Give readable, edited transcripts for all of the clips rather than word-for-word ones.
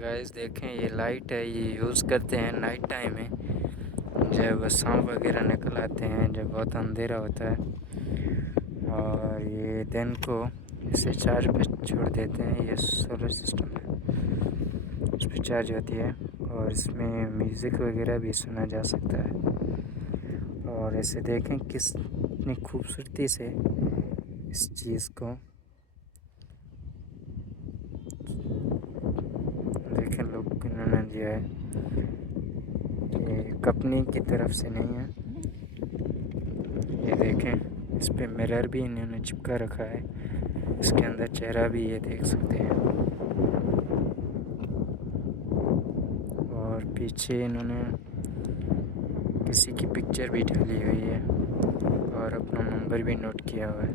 Guys देखें, ये light है, ये यूज़ करते हैं नाइट टाइम में जब सांप वगैरह निकल आते हैं, जब बहुत अंधेरा होता है। और ये दिन को इसे चार्ज पे छोड़ देते हैं। ये सोलर सिस्टम है, इस पर चार्ज होती है और इसमें म्यूज़िक वगैरह भी सुना जा सकता है। और ऐसे देखें कितनी खूबसूरती से इस चीज़ को देखें लोग इन्होंने दिया है। ये कंपनी की तरफ से नहीं है। ये देखें, इस पे मिरर भी इन्होंने चिपका रखा है, इसके अंदर चेहरा भी ये देख सकते हैं। और पीछे इन्होंने किसी की पिक्चर भी डाली हुई है और अपना नंबर भी नोट किया हुआ है।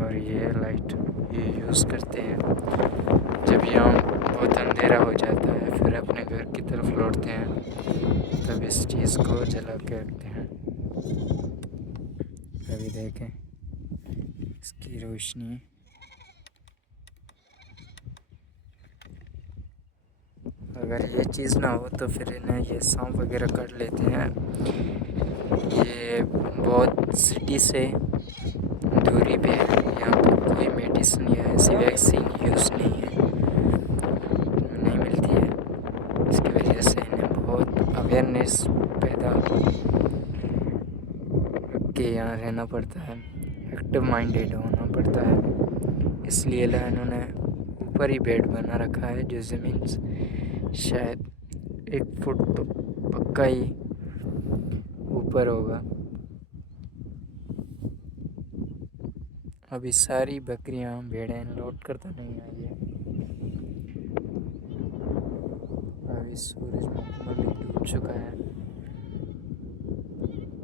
और ये लाइट ये यूज़ करते हैं जब यहाँ बहुत अंधेरा हो जाता है, फिर अपने घर की तरफ लौटते हैं, तब इस चीज़ को जला के रखते हैं। अभी देखें इसकी रोशनी। अगर ये चीज़ ना हो तो फिर इन्हें ये सांप वगैरह काट लेते हैं। ये बहुत सिटी से दूरी पे है, यहाँ पर कोई मेडिसिन या ऐसी वैक्सीन यूज़ नहीं मिलती है। इसकी वजह से इन्हें बहुत अवेयरनेस पैदा के यहाँ रहना पड़ता है, एक्टिव माइंडेड होना पड़ता है। इसलिए इन्होंने ऊपर ही बेड बना रखा है, जो ज़मीन शायद 1 फुट तो पक्का ही ऊपर होगा। अभी सारी बकरियां भेड़ें लौट कर तो नहीं आई है। अभी सूरज मुकम्मल डूब चुका है।